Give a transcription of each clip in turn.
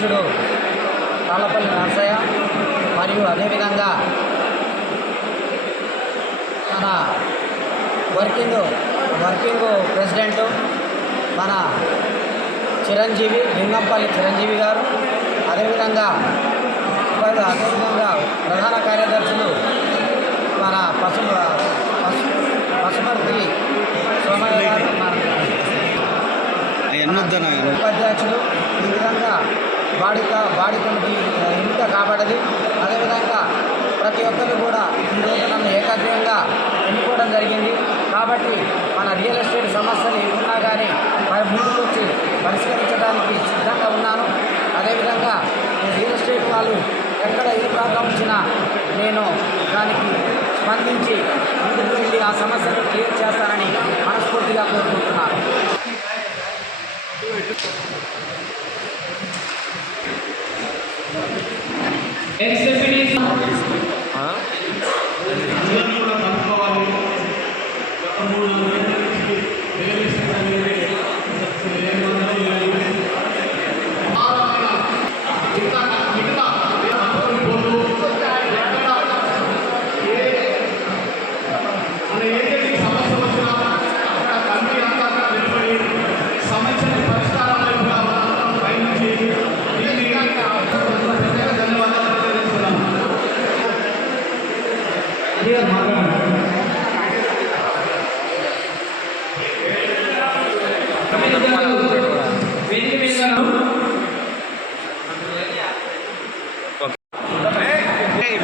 అధ్యక్షుడు తాళ్ళపల్లి నరసయ్య మరియు అదేవిధంగా మన వర్కింగ్ ప్రెసిడెంటు మన చిరంజీవి లింగంపల్లి చిరంజీవి గారు, అదేవిధంగా ప్రధాన కార్యదర్శులు మన పశుపర్తి సోమయ్య గారు, ఉపాధ్యక్షులు. ఈ విధంగా బాడీ కమిటీ ఎన్నిక కాబడ్డది. అదేవిధంగా ప్రతి ఒక్కరు కూడా ఈరోజు నన్ను ఏకాగ్రంగా ఎన్నుకోవడం జరిగింది. కాబట్టి మన రియల్ ఎస్టేట్ సమస్యలు ఏమున్నా కానీ ముందుకు వచ్చి పరిష్కరించడానికి సిద్ధంగా ఉన్నాను. అదేవిధంగా రియల్ ఎస్టేట్ వాళ్ళు ఎక్కడ ఏ ప్రాబ్లం వచ్చినా నేను దానికి స్పందించి ముందుకు వెళ్ళి ఆ సమస్యను క్లియర్ చేస్తానని మనస్ఫూర్తిగా కోరుకుంటున్నాను.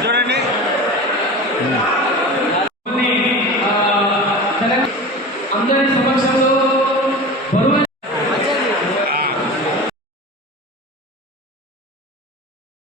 చూడండి, అందరి సమక్షంలో